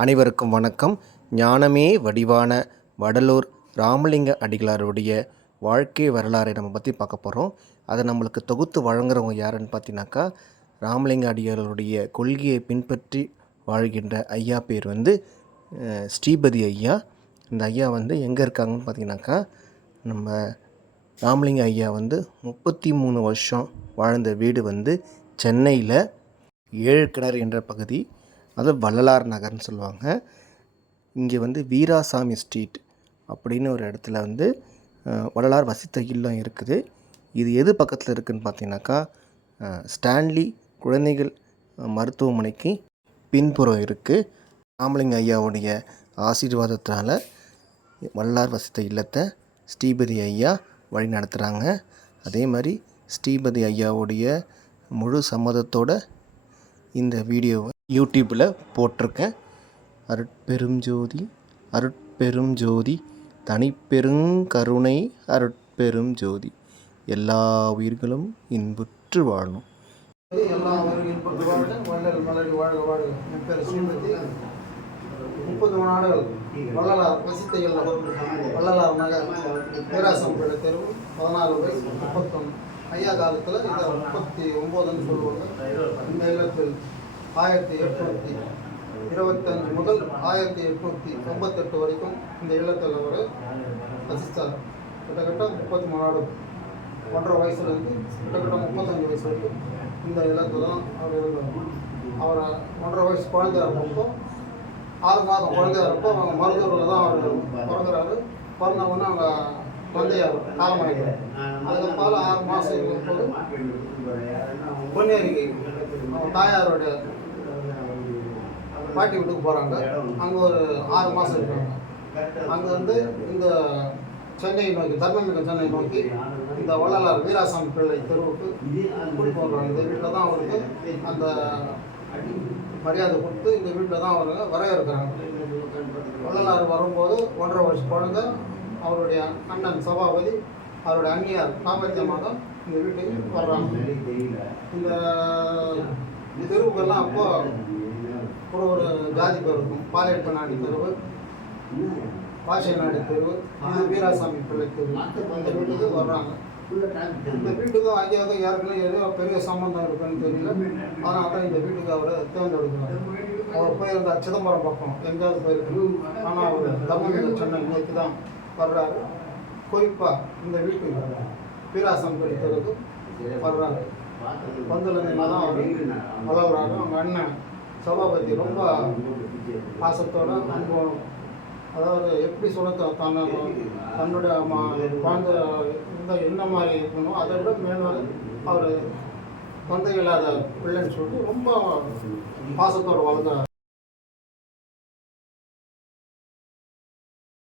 அனைவருக்கும் வணக்கம். ஞானமே வடிவான வடலூர் ராமலிங்க அடிகளாருடைய வாழ்க்கை வரலாறை நம்ம பற்றி பார்க்க போகிறோம். அதை நம்மளுக்கு தொகுத்து வழங்குறவங்க யாருன்னு பார்த்தீங்கன்னாக்கா, ராமலிங்க அடிகளாருடைய கொள்கையை பின்பற்றி வாழ்கின்ற ஐயா பேர் ஸ்ரீபதி ஐயா. இந்த ஐயா எங்கே இருக்காங்கன்னு பார்த்தீங்கன்னாக்கா, நம்ம ராமலிங்க ஐயா 33 வருஷம் வாழ்ந்த வீடு சென்னையில் ஏழுக்கிணறு என்ற பகுதி, அது வள்ளலார் நகர்னு சொல்லுவாங்க. இங்கே வீராசாமி ஸ்ட்ரீட் அப்படின்னு ஒரு இடத்துல வள்ளலார் வசித்த இல்லம் இருக்குது. இது எது பக்கத்தில் இருக்குதுன்னு பார்த்தீங்கன்னாக்கா, ஸ்டான்லி குழந்தைகள் மருத்துவமனைக்கு பின்புறம் இருக்குது. ராமலிங்க ஐயாவுடைய ஆசீர்வாதத்தினால் வள்ளலார் வசித்த இல்லத்தை ஸ்ரீபதி ஐயா வழி நடத்துகிறாங்க. அதே மாதிரி ஸ்ரீபதி ஐயாவுடைய முழு சம்மதத்தோடு இந்த வீடியோவை யூடியூப்பில் போட்டிருக்கேன். அருட்பெரும் ஜோதி அருட்பெரும் ஜோதி தனிப்பெருங்கருணை அருட்பெரும் ஜோதி, எல்லா உயிர்களும் இன்புற்று வாழணும். எல்லா இன்புற்று வாழ்க, வள்ளல் மலரி வாழ்க வாழ்க. என் பேர் ஸ்ரீபதி. 33 ஆண்டுகள் வள்ளலார் வசித்த இல்லம், வள்ளலார் நகர், வீராசாமி தெருவு, 14 வயசு 31. ஐயா காலத்தில் இதை 39ன்னு சொல்லுவாங்க. இந்த இல்லத்தில் 1825 முதல் 1898 வரைக்கும் இந்த இல்லத்தில் அவர் வசித்தார். கிட்டத்தட்ட 33 ஆண்டு, 1.5 வயசுலேருந்து கிட்டத்தட்ட 35 வயசு வரைக்கும் இந்த இல்லத்தில் தான் அவர் இருந்தார். அவரை 1.5 வயசு குழந்தையா இருப்போ, 6 மாதம் குழந்தையா இருப்போ அவங்க மருத்துவர்கள் தான் அவர் பிறகுறாரு. பிறந்தவொன்னே அவங்க குழந்தையார் காலமடைகிறார். அதுக்கப்புறம் 6 மாதம் இருக்கும்போது பொன்னேரிக்கு அவங்க தாயாரோட பாட்டி வீட்டுக்கு போகிறாங்க. அங்கே ஒரு 6 மாதம் இருக்காங்க. அங்கே இந்த சென்னை நோக்கி, தர்மமிக சென்னை நோக்கி இந்த வள்ளலார் வீராசாமி பிள்ளை தெருவுக்கு குடி போடுறாங்க. இந்த வீட்டில் தான் அவருக்கு அந்த மரியாதை கொடுத்து இந்த வீட்டில் தான் அவங்க வரவேற்கிறாங்க. வள்ளலார் வரும்போது 1.5 வயசு குழந்தை, அவருடைய அண்ணன் சபாபதி, அவருடைய அண்ணியார் காமத்தியமாக இந்த வீட்டுக்கு வர்றாங்க. இந்த தெருவுக்கெல்லாம் அப்போ ஒரு ஜாதி பேர் இருக்கும். பாலையப்ப நாடு தெருவு, பாஷை நாடு தெருவு, இது வீராசாமி பிள்ளை தெருவு. இந்த வீட்டுக்கு வர்றாங்க. இந்த வீட்டுக்கும் ஐயாவுக்கும் யாருக்குன்னா ஏதோ பெரிய சம்பந்தம் இருக்குன்னு தெரியல. அதனால தான் இந்த வீட்டுக்கு அவரை தேர்ந்தெடுக்கிறார். அவர் போயிருந்தார் சிதம்பரம் பக்கம் எங்கேயாவது போயிருக்கணும். ஆனால் அவர் தர்மமிக சென்னை நோக்கி தான் வர்றாரு. குறிப்பாக இந்த வீட்டுக்கு வீராசாமி பிள்ளை தெருவுக்கு வர்றாரு. வந்ததுலேருந்து தான் அவர் வளர்றாரு. அவங்க அண்ணன் சபாபதி ரொம்ப பாசத்தோட அனுபவம், அதாவது எப்படி சொல்ல தன்னுடைய குழந்தை இருந்தால் என்ன மாதிரி இருக்கணும், அதை விட மேலும் அவர் குழந்தை இல்லாத பிள்ளைன்னு சொல்லிட்டு ரொம்ப பாசத்தோடு வளர்ந்தார்.